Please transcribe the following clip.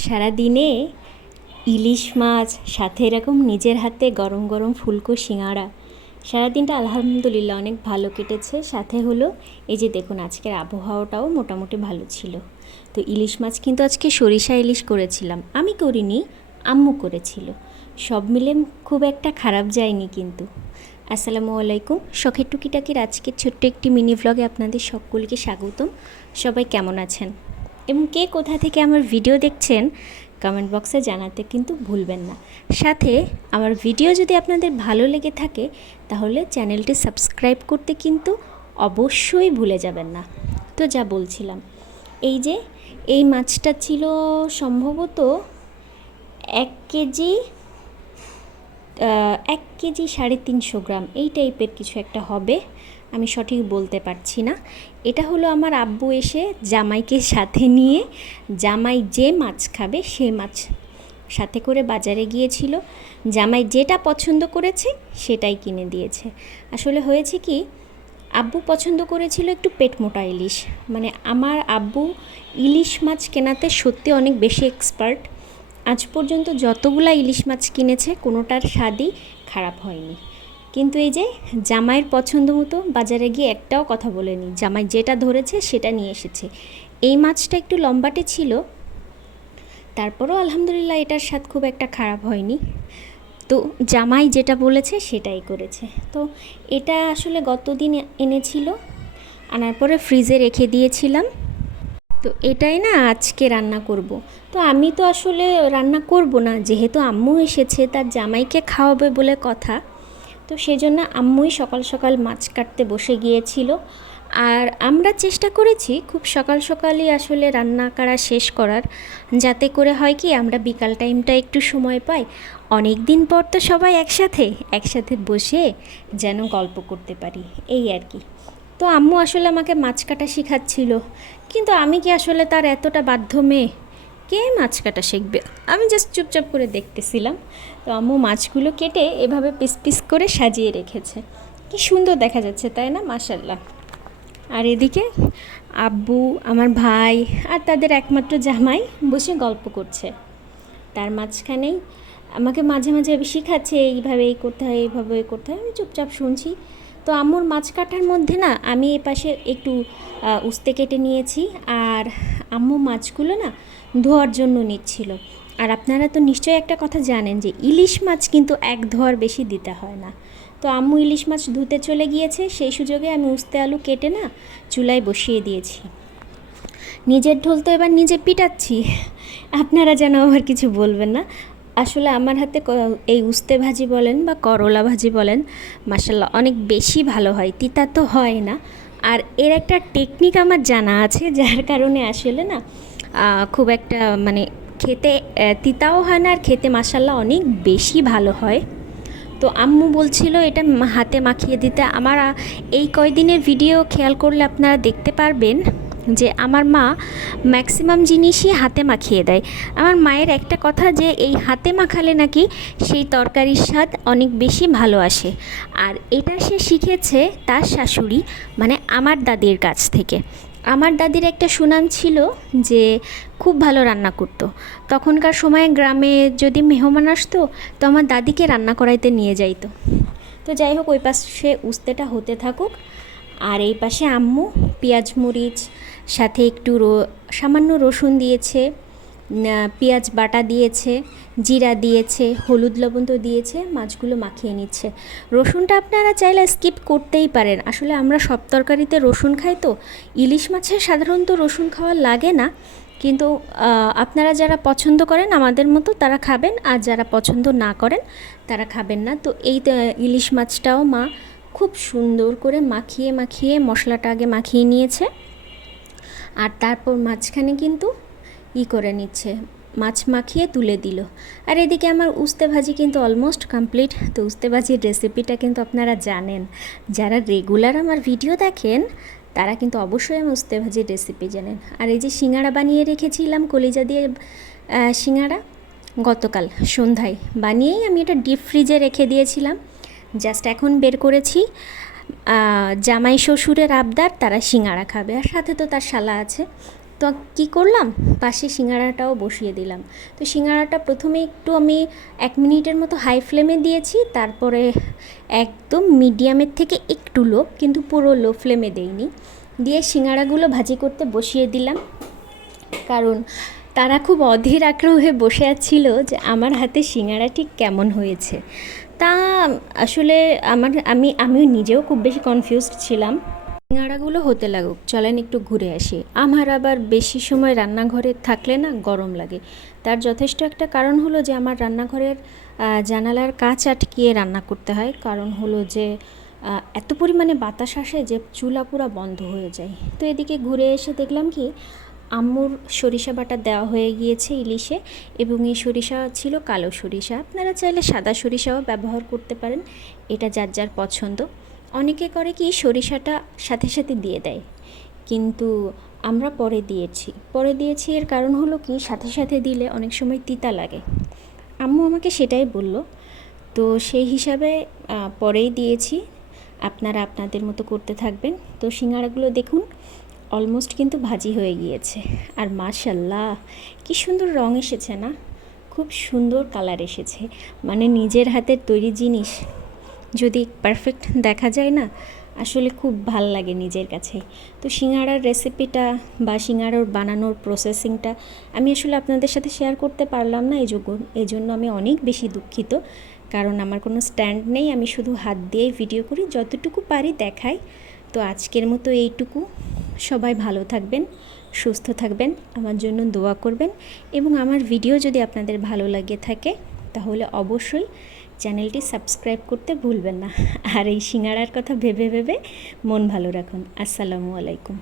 সারা দিনে ইলিশ মাছ, সাথে এরকম নিজের হাতে গরম গরম ফুলকো সিঙাড়া। সারাদিনটা আলহামদুলিল্লাহ অনেক ভালো কেটেছে। সাথে হলো এই যে দেখুন, আজকের আবহাওয়াটাও মোটামুটি ভালো ছিল। তো ইলিশ মাছ কিন্তু আজকে সরিষা ইলিশ করেছিলাম। আমি করিনি, আম্মু করেছিল। সব মিলে খুব একটা খারাপ যায়নি কিন্তু। আসসালামু আলাইকুম। শখের টুকিটাকির আজকের ছোট্ট একটি মিনি ভ্লগে আপনাদের সকলকে স্বাগতম। সবাই কেমন আছেন? এবং কে কোথা থেকে আমার ভিডিও দেখছেন কমেন্ট বক্সে জানাতে কিন্তু ভুলবেন না। সাথে, আমার ভিডিও যদি আপনাদের ভালো লেগে থাকে, তাহলে চ্যানেলটি সাবস্ক্রাইব করতে কিন্তু অবশ্যই ভুলে যাবেন না। তো যা বলছিলাম, এই যে, এই মাছটা ছিল সম্ভবত এক কেজি এক কেজি সাড়ে তিনশো গ্রাম, এই টাইপের কিছু একটা হবে, আমি সঠিক বলতে পারছি না। এটা হলো আমার আব্বু এসে জামাইকে সাথে নিয়ে, জামাই যে মাছ খাবে সে মাছ সাথে করে বাজারে গিয়েছিল। জামাই যেটা পছন্দ করেছে সেটাই কিনে দিয়েছে। আসলে হয়েছে কি, আব্বু পছন্দ করেছিল একটু পেট মোটা ইলিশ। মানে আমার আব্বু ইলিশ মাছ কেনাতে সত্যি অনেক বেশি এক্সপার্ট আজ পর্যন্ত যতগুলা ইলিশ মাছ কিনেছে, কোনোটার স্বাদই খারাপ হয়নি। কিন্তু এই যে জামাইয়ের পছন্দ মতো বাজারে গিয়ে একটাও কথা বলেনি। জামাই যেটা ধরেছে সেটা নিয়ে এসেছে। এই মাছটা একটু লম্বাটে ছিল, তারপরও আলহামদুলিল্লাহ এটার স্বাদ খুব একটা খারাপ হয়নি। তো জামাই যেটা বলেছে সেটাই করেছে। তো এটা আসলে গতদিন এনেছিল, আনার পরে ফ্রিজে রেখে দিয়েছিলাম। তো এটাই না আজকে রান্না করব। তো আমি তো আসলে রান্না করব না, যেহেতু আম্মু এসেছে, তার জামাইকে খাওয়াবে বলে কথা। তো সেজন্য আম্মুই সকাল সকাল মাছ কাটতে বসে গিয়েছিল। আর আমরা চেষ্টা করেছি খুব সকাল সকালই আসলে রান্না করা শেষ করার। যাতে করে হয় কি, আমরা বিকাল টাইমটা একটু সময় পাই। অনেক দিন পর তো সবাই একসাথে একসাথে বসে যেন গল্প করতে পারি। এই আর কি। তো আম্মু আসলে আমাকে মাছ কাটা শেখাচ্ছিল। কিন্তু আমি কি আসলে তার এতটা বাধ্য মেয়ে? কে মাছ কাটা শিখবে? আমি জাস্ট চুপচাপ করে দেখতেছিলাম। তো আম্মু মাছগুলো কেটে এভাবে পিস পিস করে সাজিয়ে রেখেছে। কি সুন্দর দেখা যাচ্ছে, তাই না? মাসাল্লাহ আর এদিকে আব্বু, আমার ভাই আর তাদের একমাত্র জামাই বসে গল্প করছে। তার মাঝখানেই আমাকে মাঝে মাঝে শেখাচ্ছে এইভাবে এই করতে হয় এইভাবে এই করতে হয়। আমি চুপচাপ শুনছি। তো আম্মুর মাছ কাটার মধ্যে না আমি এ পাশে একটু উস্তে কেটে নিয়েছি আর আম্মু মাছগুলো না ধোয়ার জন্য নিচ্ছিল। আর আপনারা তো নিশ্চয়ই একটা কথা জানেন যে ইলিশ মাছ কিন্তু এক ধোয়ার বেশি দিতে হয় না। তো আম্মু ইলিশ মাছ ধুতে চলে গিয়েছে, সেই সুযোগে আমি উস্তে আলু কেটে না চুলায় বসিয়ে দিয়েছি। নিজের ঢোল তো এবার নিজে পিটাচ্ছি, আপনারা যেন আবার কিছু বলবেন না। আসলে আমার হাতে এই উস্তে ভাজি বলেন বা করলা ভাজি বলেন মাসাল্লাহ অনেক বেশি ভালো হয়। তিতা তো হয় না। আর এর একটা টেকনিক আমার জানা আছে, যার কারণে আসলে না খুব একটা মানে খেতে তিতাও হয় না আর খেতে মাসাল্লাহ অনেক বেশি ভালো হয়। তো আম্মু বলছিল এটা হাতে মাখিয়ে দিতে। আমার এই কয়দিনের ভিডিও খেয়াল করলে আপনারা দেখতে পারবেন। যে আমার মা ম্যাক্সিমাম জিনিসই হাতে মাখিয়ে দেয়। আমার মায়ের একটা কথা যে, এই হাতে মাখালে নাকি সেই তরকারির স্বাদ অনেক বেশি ভালো আসে। আর এটা সে শিখেছে তার শাশুড়ি মানে আমার দাদির কাছ থেকে। আমার দাদির একটা সুনাম ছিল যে, খুব ভালো রান্না করতো। তখনকার সময়ে গ্রামে যদি মেহমান আসতো, তো আমার দাদিকে রান্না করাইতে নিয়ে যাইতো। তো যাই হোক, ওই পাশে উস্তেটা হতে থাকুক। আর এই পাশে আম্মু, পেঁয়াজ মরিচ সাথে একটু রো, সামান্য রসুন দিয়েছে পেঁয়াজ বাটা দিয়েছে, জিরা দিয়েছে, হলুদ লবণ তো দিয়েছে, মাছগুলো মাখিয়ে নিচ্ছে। রসুনটা আপনারা চাইলে স্কিপ করতেই পারেন। আসলে আমরা সব তরকারিতে রসুন খাই তো, ইলিশ মাছে সাধারণত রসুন খাওয়া লাগে না, কিন্তু আপনারা যারা পছন্দ করেন আমাদের মতো তারা খাবেন, আর যারা পছন্দ না করেন তারা খাবেন না। তো এই ইলিশ মাছটাও মা খুব সুন্দর করে মাখিয়ে মাখিয়ে মশলাটা আগে মাখিয়ে নিয়েছে। আর তারপর মাঝখানে কিন্তু ই করে নিচ্ছে মাছ মাখিয়ে তুলে দিল। আর এদিকে আমার উস্তে ভাজি কিন্তু অলমোস্ট কমপ্লিট তো উস্তে ভাজির রেসিপিটা কিন্তু আপনারা জানেন। যারা রেগুলার আমার ভিডিও দেখেন তারা কিন্তু অবশ্যই আমার উস্তে ভাজির রেসিপি জানেন। আর এই যে সিঙ্গাড়া বানিয়ে রেখেছিলাম কলিজা দিয়ে আহ, সিঙ্গাড়া গতকাল সন্ধ্যায়। বানিয়েই আমি এটা ডিপ ফ্রিজে রেখে দিয়েছিলাম। জাস্ট এখন বের করেছি। জামাই শ্বশুরের আবদার, তারা সিঙ্গাড়া খাবে। আর সাথে তো তার শালা আছে। তো কি করলাম? পাশে সিঙ্গাড়াটাও বসিয়ে দিলাম। তো সিঙ্গাড়াটা প্রথমে একটু আমি এক মিনিটের মতো হাই ফ্লেমে দিয়েছি। তারপরে একদম মিডিয়ামের থেকে একটু লো কিন্তু পুরো লো ফ্লেমে দেইনি। দিয়ে সিঙ্গাড়াগুলো ভাজি করতে বসিয়ে দিলাম। কারণ তারা খুব অধীর আগ্রহে বসে ছিল যে আমার হাতে সিঙ্গাড়া ঠিক কেমন হয়েছে। তা আসলে আমার, আমি, আমিও নিজেও খুব বেশি কনফিউজড ছিলাম। সিঙ্গাড়াগুলো হতে লাগুক, চলেন একটু ঘুরে আসি। আমার আবার বেশি সময় রান্নাঘরে থাকলে না গরম লাগে। তার যথেষ্ট একটা কারণ হলো যে আমার রান্নাঘরের জানালার কাঁচ আটকিয়ে রান্না করতে হয়। কারণ হলো যে এত পরিমাণে বাতাস আসে যে চুলা পুরা বন্ধ হয়ে যায়। তো এদিকে ঘুরে এসে দেখলাম কি আম্মুর সরিষা বাটা দেওয়া হয়ে গিয়েছে ইলিশে এবং এই সরিষা ছিল কালো সরিষা। আপনারা চাইলে সাদা সরিষাও ব্যবহার করতে পারেন, এটা যার যার পছন্দ। অনেকে করে কি সরিষাটা সাথে সাথে দিয়ে দেয়, কিন্তু আমরা পরে দিয়েছি। পরে দিয়েছি এর কারণ হলো কি, সাথে সাথে দিলে অনেক সময় তিতা লাগে। আম্মু আমাকে সেটাই বলল, তো সেই হিসাবে পরেই দিয়েছি। আপনারা আপনাদের মতো করতে থাকবেন। তো সিঙ্গাড়াগুলো দেখুন অলমোস্ট কিন্তু ভাজি হয়ে গিয়েছে। আর মাশাল্লাহ কি সুন্দর রং এসেছে না? খুব সুন্দর কালার এসেছে। মানে নিজের হাতের তৈরি জিনিস যদি পারফেক্ট দেখা যায় না, আসলে খুব ভালো লাগে নিজের কাছে। তো সিঙ্গাড়ার রেসিপিটা বা সিঙ্গাড়ার বানানোর প্রসেসিংটা আমি আসলে আপনাদের সাথে শেয়ার করতে পারলাম না এই এই জন্য আমি অনেক বেশি দুঃখিত। কারণ আমার কোনো স্ট্যান্ড নেই, আমি শুধু হাত দিয়েই ভিডিও করি। যতটুকু পারি দেখাই। তো আজকের মতো এইটুকু। সবাই ভালো থাকবেন, সুস্থ থাকবেন, আমার জন্য দোয়া করবেন এবং আমার ভিডিও যদি আপনাদের ভালো লাগে থাকে, তাহলে অবশ্যই চ্যানেলটি সাবস্ক্রাইব করতে ভুলবেন না। আর এই সিঙ্গাড়ার কথা ভেবে ভেবে মন ভালো রাখুন। আসসালামু আলাইকুম।